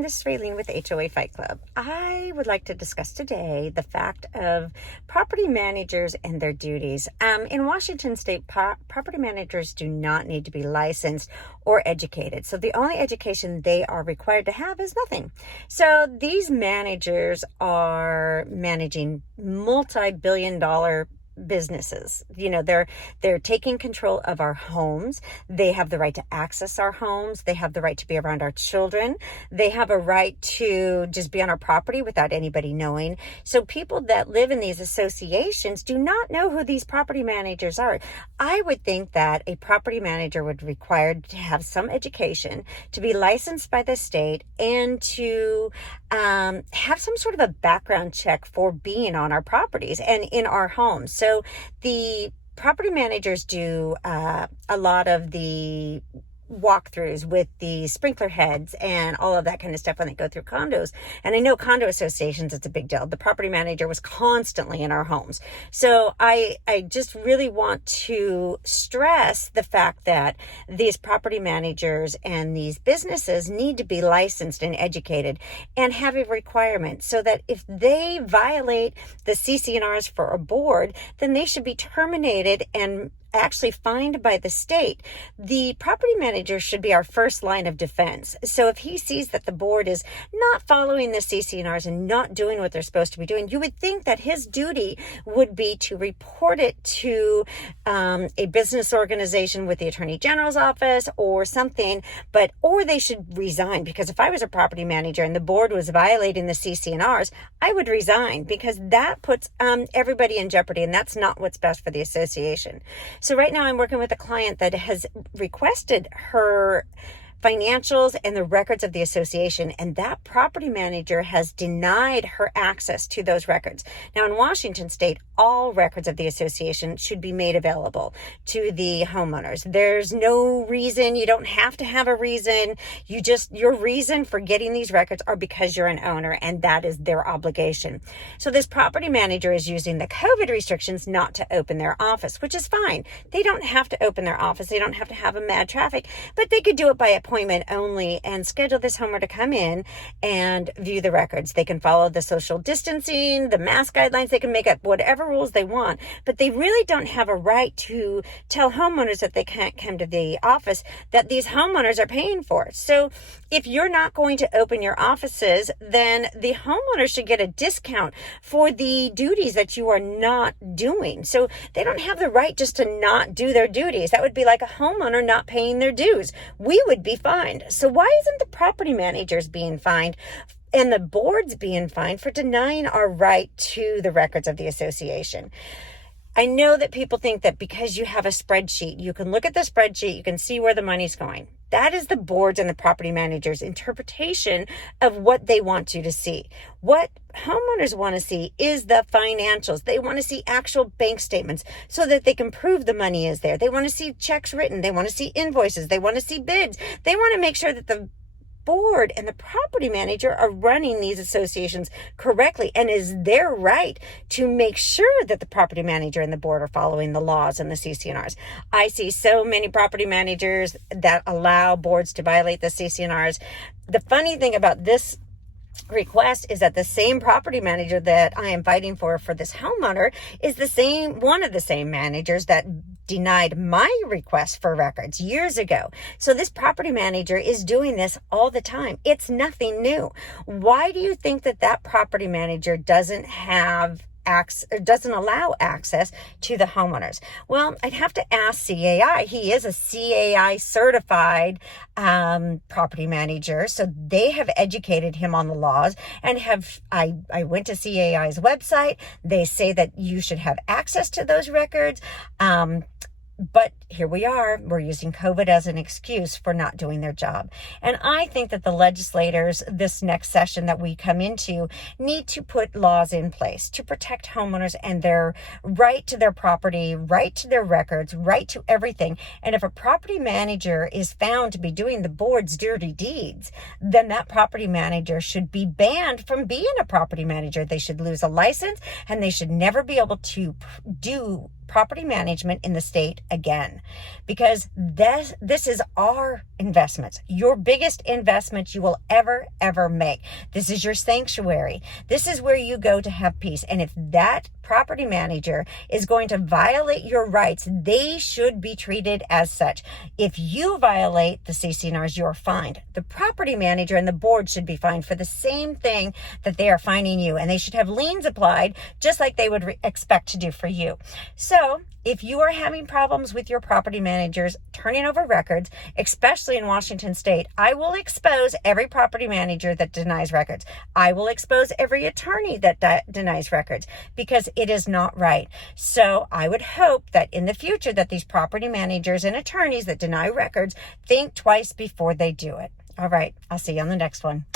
everyone, this is Raylene with HOA Fight Club. I would like to discuss today the fact of property managers and their duties. In Washington State, property managers do not need to be licensed or educated. So the only education they are required to have is nothing. So these managers are managing multi-billion-dollar businesses. They're taking control of our homes. They have the right to access our homes. They have the right to be around our children. They have a right to just be on our property without anybody knowing. So people that live in these associations do not know who these property managers are. I would think that a property manager would be required to have some education, to be licensed by the state, and to have some sort of a background check for being on our properties and in our homes. So the property managers do a lot of the walkthroughs with the sprinkler heads and all of that kind of stuff when they go through condos. And I know condo associations, it's a big deal. The property manager was constantly in our homes. So I just really want to stress the fact that these property managers and these businesses need to be licensed and educated and have a requirement so that if they violate the CC&Rs for a board, then they should be terminated and actually fined by the state. The property manager should be our first line of defense. So if he sees that the board is not following the CC&Rs and not doing what they're supposed to be doing, you would think that his duty would be to report it to a business organization with the Attorney General's office or something, or they should resign, because if I was a property manager and the board was violating the CC&Rs, I would resign, because that puts everybody in jeopardy, and that's not what's best for the association. So right now I'm working with a client that has requested her financials and the records of the association, and that property manager has denied her access to those records. Now in Washington State, all records of the association should be made available to the homeowners. There's no reason, you don't have to have a reason. Your reason for getting these records are because you're an owner, and that is their obligation. So this property manager is using the COVID restrictions not to open their office, which is fine. They don't have to open their office. They don't have to have a mad traffic, but they could do it by appointment only and schedule this homeowner to come in and view the records. They can follow the social distancing, the mask guidelines. They can make up whatever rules they want, but they really don't have a right to tell homeowners that they can't come to the office that these homeowners are paying for. So if you're not going to open your offices, then the homeowner should get a discount for the duties that you are not doing. So they don't have the right just to not do their duties. That would be like a homeowner not paying their dues. We would be fined. So why isn't the property managers being fined and the boards being fined for denying our right to the records of the association? I know that people think that because you have a spreadsheet, you can look at the spreadsheet, you can see where the money's going. That is the boards and the property managers' interpretation of what they want you to see. What homeowners want to see is the financials. They want to see actual bank statements so that they can prove the money is there. They want to see checks written. They want to see invoices. They want to see bids. They want to make sure that the board and the property manager are running these associations correctly, and is their right to make sure that the property manager and the board are following the laws and the CC&Rs. I see so many property managers that allow boards to violate the CC&Rs. The funny thing about this request is that the same property manager that I am fighting for this homeowner is one of the same managers that denied my request for records years ago. So this property manager is doing this all the time. It's nothing new. Why do you think that property manager doesn't allow access to the homeowners? Well, I'd have to ask CAI. He is a CAI certified property manager, so they have educated him on the laws and I went to CAI's website. They say that you should have access to those records. But here we are, we're using COVID as an excuse for not doing their job. And I think that the legislators, this next session that we come into, need to put laws in place to protect homeowners and their right to their property, right to their records, right to everything. And if a property manager is found to be doing the board's dirty deeds, then that property manager should be banned from being a property manager. They should lose a license, and they should never be able to property management in the state again, because this is our investments, your biggest investment you will ever make. This is your sanctuary. This is where you go to have peace. And if that property manager is going to violate your rights, they should be treated as such. If you violate the CC&Rs, you're fined. The property manager and the board should be fined for the same thing that they are fining you, and they should have liens applied just like they would expect to do for you. So if you are having problems with your property managers turning over records, especially in Washington state, I will expose every property manager that denies records. I will expose every attorney that denies records, because it is not right. So I would hope that in the future that these property managers and attorneys that deny records think twice before they do it. All right, I'll see you on the next one.